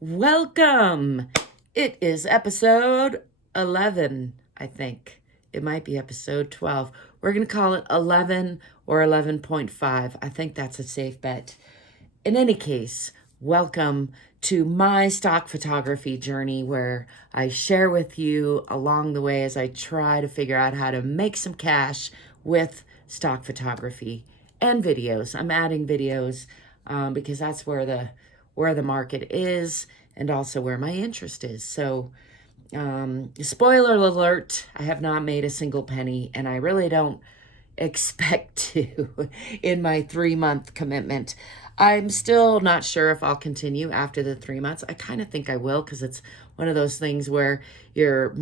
Welcome. It is episode 11, I think. It might be episode 12. We're going to call it 11 or 11.5. I think that's a safe bet. In any case, welcome to my stock photography journey where I share with you along the way as I try to figure out how to make some cash with stock photography and videos. I'm adding videos because that's where the market is and also where my interest is. So spoiler alert, I have not made a single penny, and I really don't expect to in my 3-month commitment. I'm still not sure if I'll continue after the 3 months. I kind of think I will, because it's one of those things where your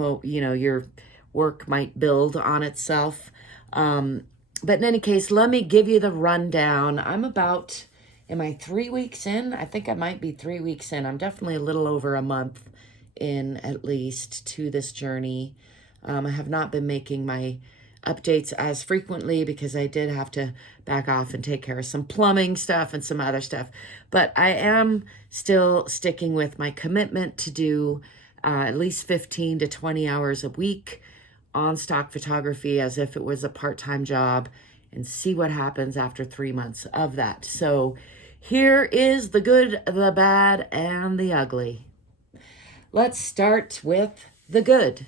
work might build on itself. But in any case, let me give you the rundown. Am I 3 weeks in? I think I might be 3 weeks in. I'm definitely a little over a month in, at least, to this journey. I have not been making my updates as frequently because I did have to back off and take care of some plumbing stuff and some other stuff. But I am still sticking with my commitment to do at least 15 to 20 hours a week on stock photography as if it was a part-time job, and see what happens after 3 months of that. So here is the good, the bad, and the ugly. Let's start with the good.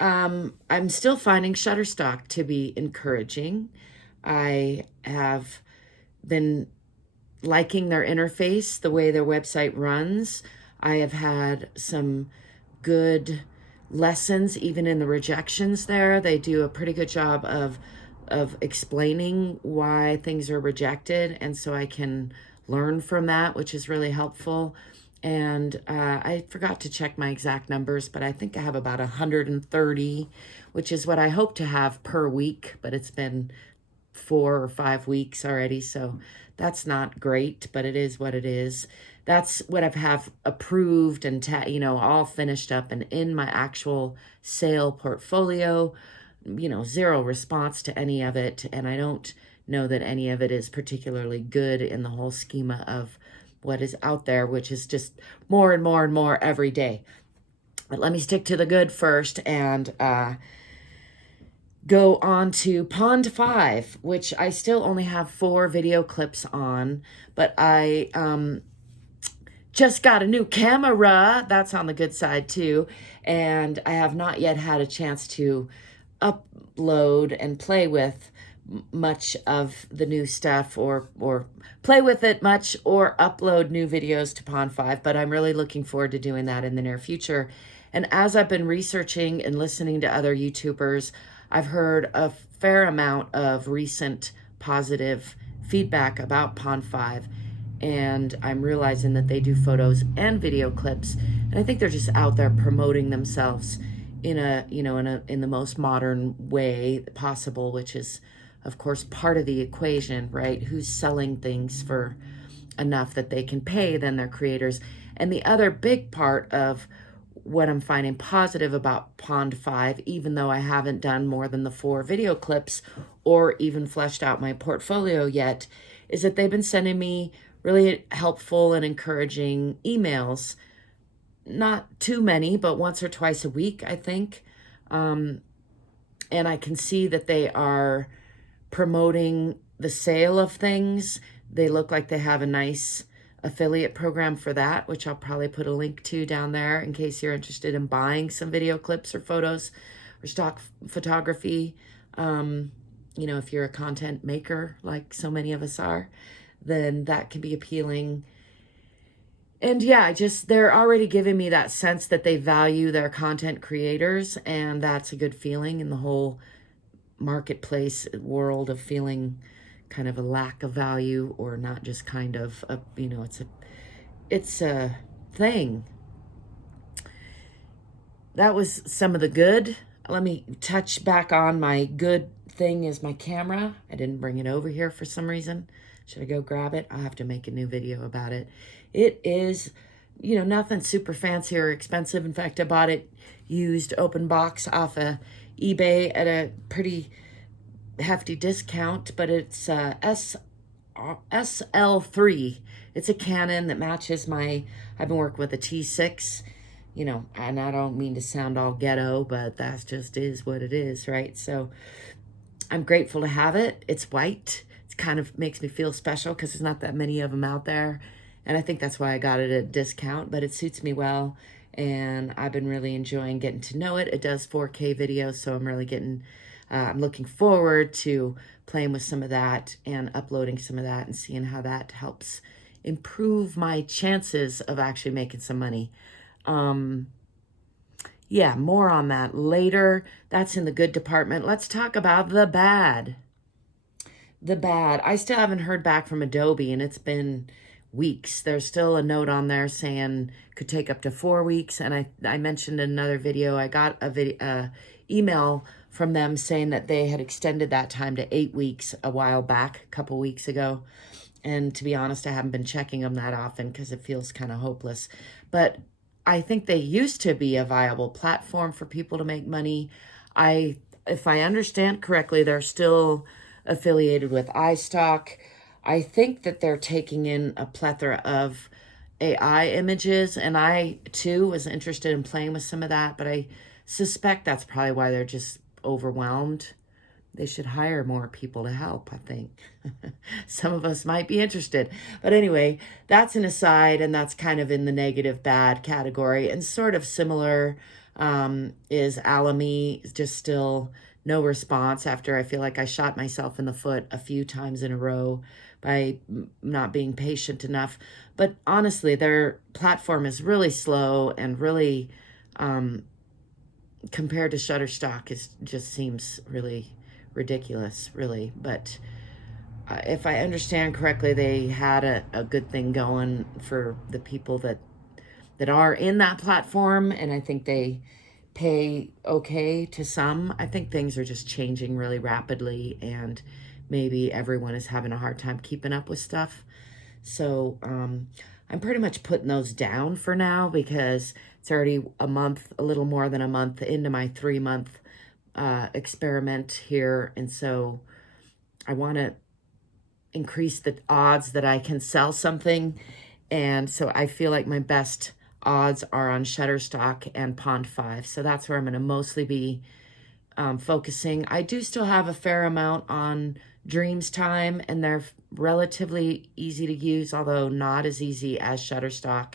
I'm still finding Shutterstock to be encouraging. I have been liking their interface, the way their website runs. I have had some good lessons, even in the rejections there. They do a pretty good job of explaining why things are rejected, and so I can learn from that, which is really helpful. And I forgot to check my exact numbers, but I think I have about 130, which is what I hope to have per week, but it's been 4 or 5 weeks already, so that's not great, but it is what it is. That's what I have approved and all finished up and in my actual sale portfolio. Zero response to any of it, and I don't know that any of it is particularly good in the whole schema of what is out there, which is just more and more and more every day. But let me stick to the good first and go on to Pond 5, which I still only have 4 video clips on, but I just got a new camera. That's on the good side too, and I have not yet had a chance to upload and play with much of the new stuff or play with it much or upload new videos to Pond 5, but I'm really looking forward to doing that in the near future. And as I've been researching and listening to other YouTubers, I've heard a fair amount of recent positive feedback about Pond 5, and I'm realizing that they do photos and video clips, and I think they're just out there promoting themselves in the most modern way possible, which is, of course, part of the equation, right? Who's selling things for enough that they can pay then their creators. And the other big part of what I'm finding positive about Pond 5, even though I haven't done more than the 4 video clips or even fleshed out my portfolio yet, is that they've been sending me really helpful and encouraging emails. Not too many, but once or twice a week, I think. And I can see that they are promoting the sale of things. They look like they have a nice affiliate program for that, which I'll probably put a link to down there in case you're interested in buying some video clips or photos or stock photography. If you're a content maker like so many of us are, then that can be appealing. And yeah, they're already giving me that sense that they value their content creators, and that's a good feeling in the whole marketplace world of feeling kind of a lack of value, or not just kind of it's a thing. That was some of the good. Let me touch back on my good thing is my camera. I didn't bring it over here for some reason. Should I go grab it? I'll have to make a new video about it. It is, nothing super fancy or expensive. In fact, I bought it used open box off of eBay at a pretty hefty discount, but it's SL3. It's a Canon that matches I've been working with a T6, you know, and I don't mean to sound all ghetto, but that just is what it is, right? So I'm grateful to have it. It's white. It kind of makes me feel special because there's not that many of them out there. And I think that's why I got it at a discount, but it suits me well. And I've been really enjoying getting to know it. It does 4K video, so I'm really I'm looking forward to playing with some of that and uploading some of that and seeing how that helps improve my chances of actually making some money. Yeah, more on that later. That's in the good department. Let's talk about the bad. The bad. I still haven't heard back from Adobe, and it's been weeks. There's still a note on there saying could take up to 4 weeks. And I mentioned in another video, I got a email from them saying that they had extended that time to 8 weeks a while back, a couple weeks ago. And to be honest, I haven't been checking them that often because it feels kind of hopeless. But I think they used to be a viable platform for people to make money. If I understand correctly, they're still affiliated with iStock. I think that they're taking in a plethora of AI images, and I too was interested in playing with some of that, but I suspect that's probably why they're just overwhelmed. They should hire more people to help, I think. Some of us might be interested. But anyway, that's an aside, and that's kind of in the negative bad category. And sort of similar is alchemy, just still no response after I feel like I shot myself in the foot a few times in a row by not being patient enough. But honestly, their platform is really slow and really, compared to Shutterstock, it just seems really ridiculous, really. But if I understand correctly, they had a good thing going for the people that are in that platform, and I think they pay okay to some. I think things are just changing really rapidly, and maybe everyone is having a hard time keeping up with stuff. So I'm pretty much putting those down for now because it's already a little more than a month into my 3-month experiment here, and so I want to increase the odds that I can sell something, and so I feel like my best odds are on Shutterstock and Pond 5, so that's where I'm going to mostly be focusing. I do still have a fair amount on Dreams Time, and they're relatively easy to use, although not as easy as Shutterstock.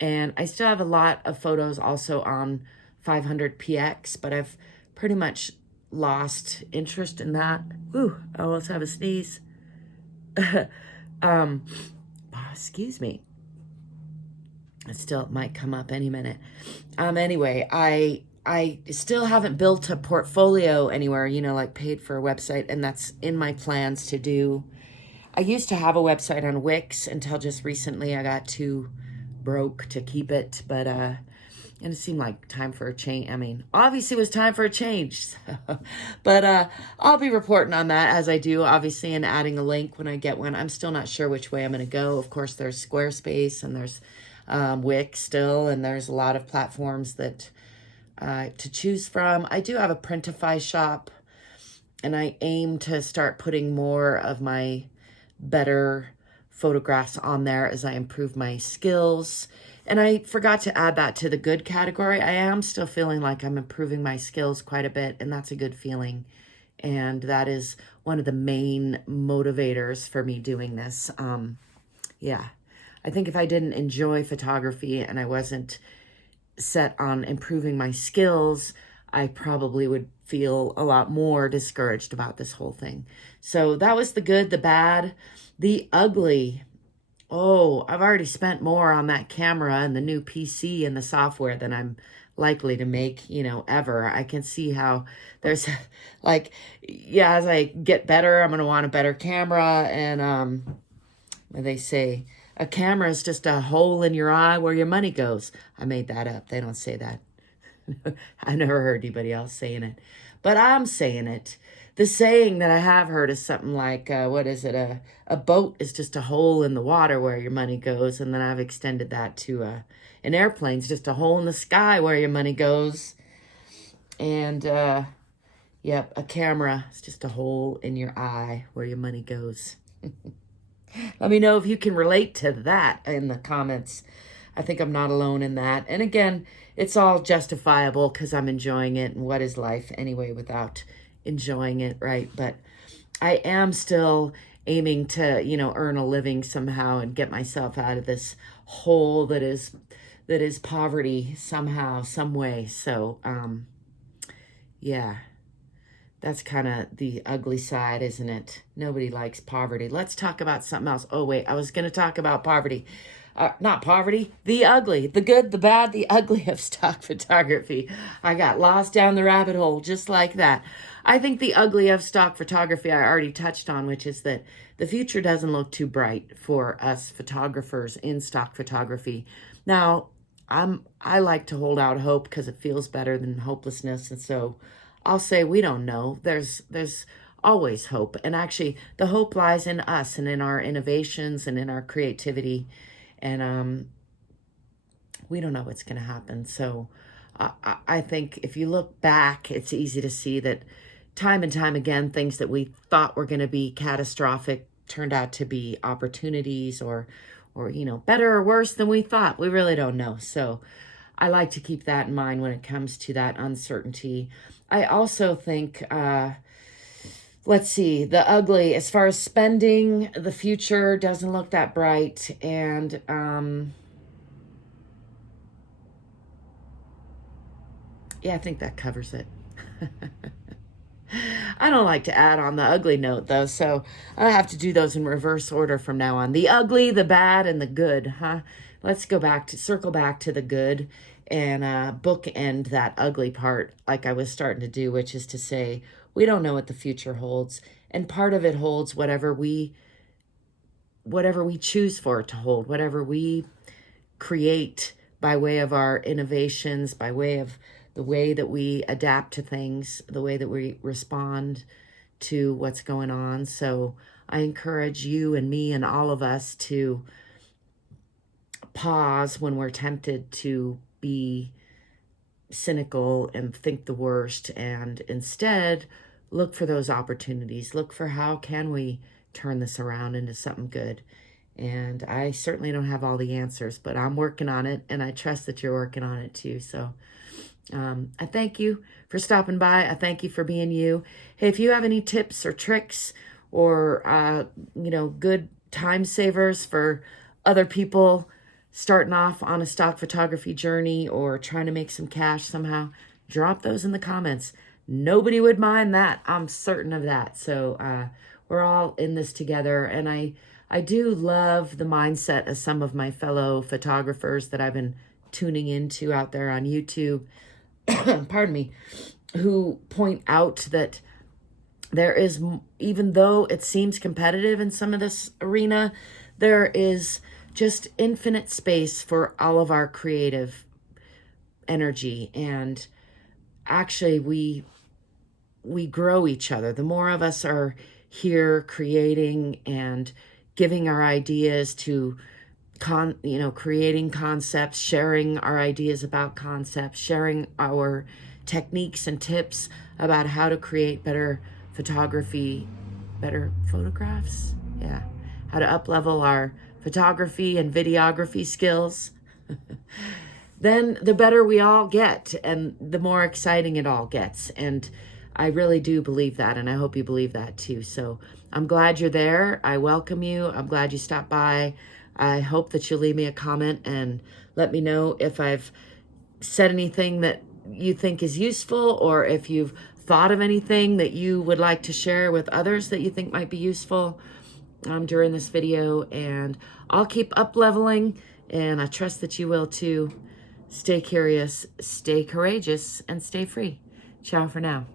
And I still have a lot of photos also on 500px, but I've pretty much lost interest in that. Ooh, I almost have a sneeze. Excuse me. It still might come up any minute. Anyway, I still haven't built a portfolio anywhere, you know, like paid for a website, and that's in my plans to do. I used to have a website on Wix until just recently. I got too broke to keep it, but and it seemed like time for a change. I mean, obviously it was time for a change. So. But I'll be reporting on that as I do, obviously, and adding a link when I get one. I'm still not sure which way I'm going to go. Of course, there's Squarespace and there's Wix still, and there's a lot of platforms that to choose from. I do have a Printify shop, and I aim to start putting more of my better photographs on there as I improve my skills. And I forgot to add that to the good category. I am still feeling like I'm improving my skills quite a bit, and that's a good feeling. And that is one of the main motivators for me doing this. Yeah, I think if I didn't enjoy photography and I wasn't set on improving my skills, I probably would feel a lot more discouraged about this whole thing. So that was the good, the bad, the ugly. Oh, I've already spent more on that camera and the new PC and the software than I'm likely to make, you know, ever. I can see how there's like, yeah, as I get better, I'm going to want a better camera. And they say a camera is just a hole in your eye where your money goes. I made that up. They don't say that. I never heard anybody else saying it, but I'm saying it. The saying that I have heard is something like, what is it? A boat is just a hole in the water where your money goes. And then I've extended that to an airplane's just a hole in the sky where your money goes. And, yep, a camera is just a hole in your eye where your money goes. Let me know if you can relate to that in the comments. I think I'm not alone in that. And again, it's all justifiable because I'm enjoying it. And what is life anyway without enjoying it, right? But I am still aiming to, earn a living somehow and get myself out of this hole that is poverty somehow, some way. So, yeah. That's kind of the ugly side, isn't it? Nobody likes poverty. Let's talk about something else. Oh, wait, I was going to talk about poverty. Not poverty, the ugly, the good, the bad, the ugly of stock photography. I got lost down the rabbit hole just like that. I think the ugly of stock photography I already touched on, which is that the future doesn't look too bright for us photographers in stock photography. Now, I like to hold out hope because it feels better than hopelessness, and so I'll say we don't know. There's always hope. And actually, the hope lies in us and in our innovations and in our creativity. And we don't know what's going to happen. So I think if you look back, it's easy to see that time and time again, things that we thought were going to be catastrophic turned out to be opportunities or better or worse than we thought. We really don't know. So I like to keep that in mind when it comes to that uncertainty. I also think, let's see, the ugly, as far as spending, the future doesn't look that bright. And yeah, I think that covers it. I don't like to add on the ugly note, though, so I have to do those in reverse order from now on. The ugly, the bad, and the good, huh? Let's circle back to the good and bookend that ugly part like I was starting to do, which is to say we don't know what the future holds. And part of it holds whatever we choose for it to hold, whatever we create by way of our innovations, by way of the way that we adapt to things, the way that we respond to what's going on. So I encourage you and me and all of us to pause when we're tempted to be cynical and think the worst, and instead look for those opportunities. Look for how can we turn this around into something good. And I certainly don't have all the answers, but I'm working on it, and I trust that you're working on it too. So I thank you for stopping by. I thank you for being you. Hey, if you have any tips or tricks or, good time savers for other people starting off on a stock photography journey or trying to make some cash somehow, drop those in the comments. Nobody would mind that. I'm certain of that. So we're all in this together. And I do love the mindset of some of my fellow photographers that I've been tuning into out there on YouTube, pardon me, who point out that there is, even though it seems competitive in some of this arena, there is just infinite space for all of our creative energy. And actually, we grow each other. The more of us are here creating and giving our ideas to creating concepts, sharing our ideas about concepts, sharing our techniques and tips about how to create better photography, better photographs. Yeah. How to up-level our photography and videography skills. Then the better we all get and the more exciting it all gets. And I really do believe that, and I hope you believe that too. So I'm glad you're there. I welcome you. I'm glad you stopped by. I hope that you'll leave me a comment and let me know if I've said anything that you think is useful, or if you've thought of anything that you would like to share with others that you think might be useful during this video. And I'll keep up-leveling, and I trust that you will too. Stay curious, stay courageous, and stay free. Ciao for now.